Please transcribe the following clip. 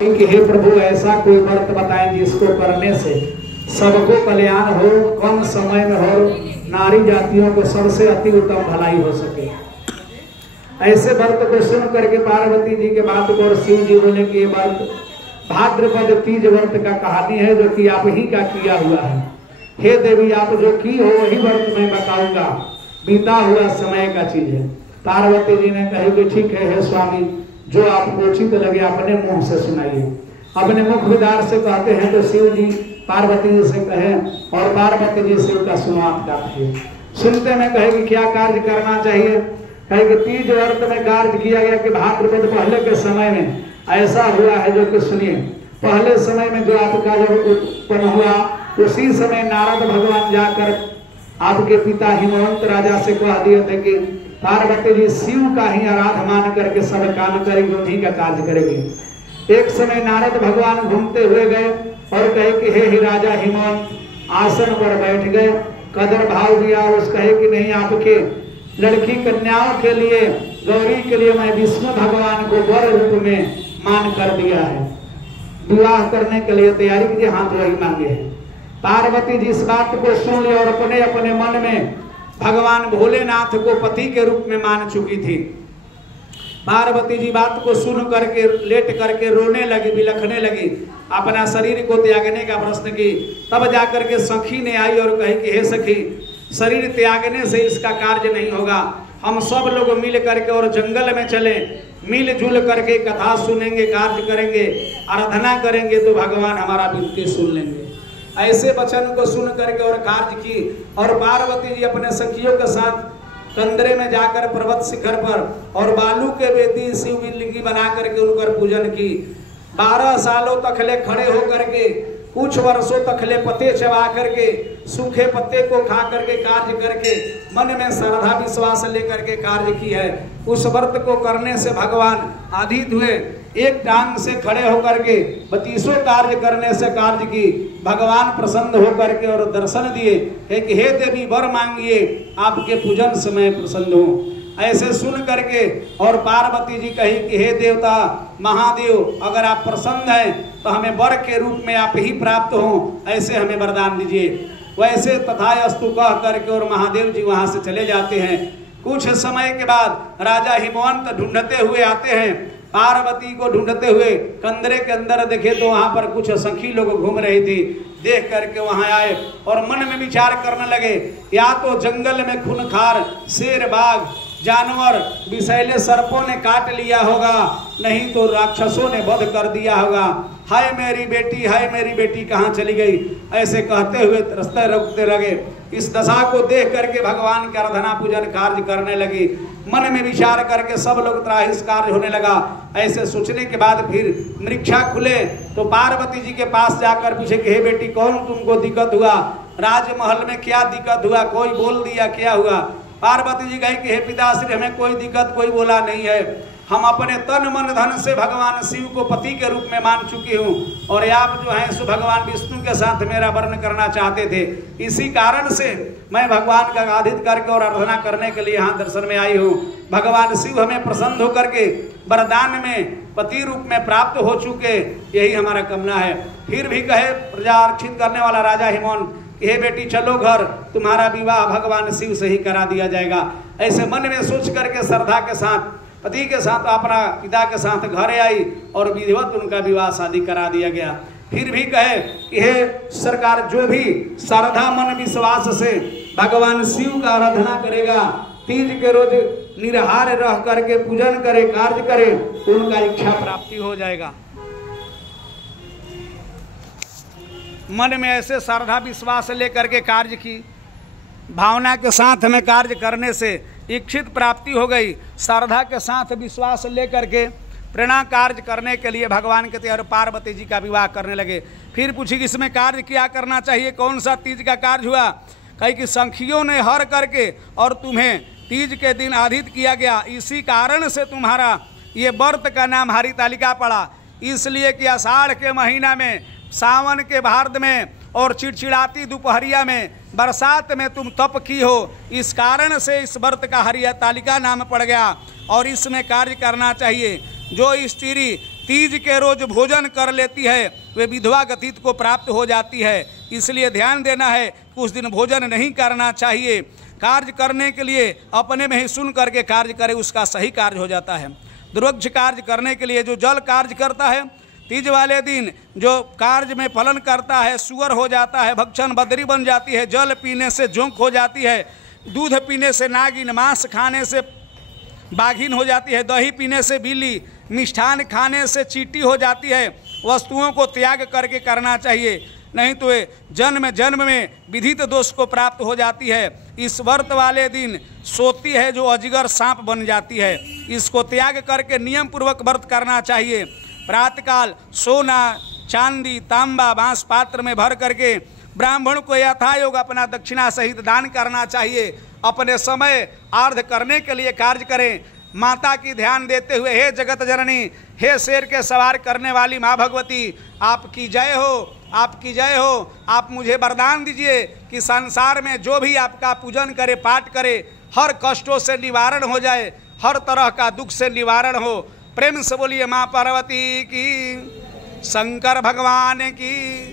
कि हे प्रभु ऐसा कोई व्रत बताएं जिसको करने से सबको कल्याण हो, कम समय में हो, नारी जातियों को सबसे अति उत्तम भलाई हो सके। ऐसे व्रत को सुन करके पार्वती जी के बात को और शिव जी बोले कि ये व्रत भाद्रपद तीज व्रत का कहानी है जो कि आप ही का किया हुआ है। हे देवी आप जो की हो वही व्रत मैं बताऊंगा, बीता हुआ समय का चीज है। पार्वती जी ने कही कि ठीक है हे स्वामी, जो आपको उचित लगे अपने मुंह से सुनाइए। अपने मुख विदार से कहते हैं तो शिव जी पार्वती जी से कहे और पार्वती जी शिव का सुनवात करते हैं। सुनते में कहे कि क्या कार्य करना चाहिए। कहे कि तीज व्रत में कार्य किया गया कि भाद्रपद पहले के समय में ऐसा हुआ है जो कि सुनिए। पहले समय में जो आपका जब उत्पन्न हुआ उसी समय नारद भगवान जाकर आपके पिता हिमवंत राजा से कह दिए थे कि पार्वती जी शिव का ही आराध मान करके सब काम करेंगे, उन्हीं का कार्य करेंगे। एक समय नारद भगवान घूमते हुए गए और कहे कि हे राजा हिमवंत आसन पर बैठ गए, कदर भाव दिया। उस कहे कि नहीं, आपके लड़की कन्याओं के लिए, गौरी के लिए मैं विष्णु भगवान को वर रूप में मान कर दिया है, विवाह करने के लिए तैयारी कीजिए, हाथ वही मांगे हैं। पार्वती जी इस बात को सुन ली और अपने अपने मन में भगवान भोलेनाथ को पति के रूप में मान चुकी थी। पार्वती जी बात को सुन करके लेट करके रोने लगी, बिलखने लगी, अपना शरीर को त्यागने का प्रश्न की। तब जाकर के सखी ने आई और कही कि हे सखी, शरीर त्यागने से इसका कार्य नहीं होगा, हम सब लोग मिल करके और जंगल में चले, मिलजुल करके कथा सुनेंगे, कार्य करेंगे, आराधना करेंगे तो भगवान हमारा विनती सुन लेंगे। ऐसे वचन को सुन करके और कार्य की और पार्वती जी अपने सखियों के साथ कंदरे में जाकर पर्वत शिखर पर और बालू के वेदी शिव लिंगी बना करके उनकर पूजन की। 12 सालों तक ले खड़े होकर के, कुछ वर्षों तक ले पत्ते चबा करके, सूखे पत्ते को खा करके कार्य करके मन में श्रद्धा विश्वास लेकर के कार्य की है। उस व्रत को करने से भगवान आदित हुए, एक टांग से खड़े होकर के 32 कार्य करने से कार्य की। भगवान प्रसन्न होकर के और दर्शन दिए है कि हे देवी वर मांगिए, आपके पूजन से मैं प्रसन्न हूँ। ऐसे सुन करके और पार्वती जी कही कि हे देवता महादेव, अगर आप प्रसन्न हैं तो हमें वर के रूप में आप ही प्राप्त हो, ऐसे हमें वरदान दीजिए। वैसे तथास्तु कह करके और महादेव जी वहां से चले जाते हैं। कुछ समय के बाद राजा हिमवंत ढूंढते हुए आते हैं, पार्वती को ढूंढते हुए कंदरे के अंदर देखे तो वहां पर कुछ सखी लोग घूम रही थी। देख करके वहां आए और मन में विचार करने लगे, या तो जंगल में खूंखार शेर, बाघ, जानवर, विषैले सर्पों ने काट लिया होगा, नहीं तो राक्षसों ने वध कर दिया होगा। हाय मेरी बेटी, हाय मेरी बेटी कहाँ चली गई, ऐसे कहते हुए रास्ते रोकते लगे। इस दशा को देख करके भगवान की आराधना पूजन कार्य करने लगी। मन में विचार करके सब लोग त्राहिस कार्य होने लगा। ऐसे सोचने के बाद फिर मृक्षा खुले तो पार्वती जी के पास जाकर पूछे कि हे बेटी कौन तुमको दिक्कत हुआ, राजमहल में क्या दिक्कत हुआ, कोई बोल दिया क्या हुआ। पार्वती जी कहे कि हे पिताश्री हमें कोई दिक्कत कोई बोला नहीं है, हम अपने तन मन धन से भगवान शिव को पति के रूप में मान चुकी हूँ और आप जो हैं सो भगवान विष्णु के साथ मेरा वर्ण करना चाहते थे, इसी कारण से मैं भगवान का आराधित करके और आराधना करने के लिए यहाँ दर्शन में आई हूँ। भगवान शिव हमें प्रसन्न होकर के वरदान में पति रूप में प्राप्त हो चुके, यही हमारा कामना है। फिर भी कहे प्रजा आरक्षित करने वाला राजा हिमवंत, हे बेटी चलो घर, तुम्हारा विवाह भगवान शिव से ही करा दिया जाएगा। ऐसे मन में सोच करके श्रद्धा के साथ पति के साथ अपना पिता के साथ घर आई और विधिवत उनका विवाह शादी करा दिया गया। फिर भी कहे कि हे सरकार, जो भी श्रद्धा मन विश्वास से भगवान शिव का आराधना करेगा, तीज के रोज निराहार रह करके पूजन करे, कार्य करे, तो उनका इच्छा प्राप्ति हो जाएगा। मन में ऐसे श्रद्धा विश्वास लेकर के कार्य की, भावना के साथ में कार्य करने से इच्छित प्राप्ति हो गई। श्रद्धा के साथ विश्वास लेकर के प्रेरणा कार्य करने के लिए भगवान के तैयार पार्वती जी का विवाह करने लगे। फिर पूछी कि इसमें कार्य क्या करना चाहिए, कौन सा तीज का कार्य हुआ। कही कि सखियों ने हर करके और तुम्हें तीज के दिन आधित किया गया, इसी कारण से तुम्हारा ये व्रत का नाम हरितालिका पड़ा। इसलिए कि आषाढ़ के महीना में, सावन के भाद्र में और चिड़चिड़ाती दोपहरिया में, बरसात में तुम तप की हो, इस कारण से इस व्रत का हरितालिका नाम पड़ गया और इसमें कार्य करना चाहिए। जो स्त्री तीज के रोज भोजन कर लेती है वे विधवा गतित को प्राप्त हो जाती है। इसलिए ध्यान देना है कि उस दिन भोजन नहीं करना चाहिए। कार्य करने के लिए अपने में ही सुन करके कार्य करे, उसका सही कार्य हो जाता है। दुर्वक्ष कार्य करने के लिए जो जल कार्य करता है, तीज वाले दिन जो कार्य में फलन करता है, सुअर हो जाता है, भक्षण बदरी बन जाती है, जल पीने से जोंक हो जाती है, दूध पीने से नागिन, मांस खाने से बाघिन हो जाती है, दही पीने से बिल्ली, मिष्ठान खाने से चींटी हो जाती है। वस्तुओं को त्याग करके करना चाहिए, नहीं तो ये जन्म में विधित दोष को प्राप्त हो जाती है। इस व्रत वाले दिन सोती है जो अजगर सांप बन जाती है। इसको त्याग करके नियम पूर्वक व्रत करना चाहिए। प्रातःकाल सोना, चांदी, तांबा, बांस पात्र में भर करके ब्राह्मण को यथायोग अपना दक्षिणा सहित दान करना चाहिए। अपने समय आर्ध करने के लिए कार्य करें। माता की ध्यान देते हुए, हे जगत जननी, हे शेर के सवार करने वाली माँ भगवती, आपकी जय हो, आपकी जय हो। आप मुझे वरदान दीजिए कि संसार में जो भी आपका पूजन करे, पाठ करे, हर कष्टों से निवारण हो जाए, हर तरह का दुख से निवारण हो। प्रेम से बोलिए माँ पार्वती की, शंकर भगवान की।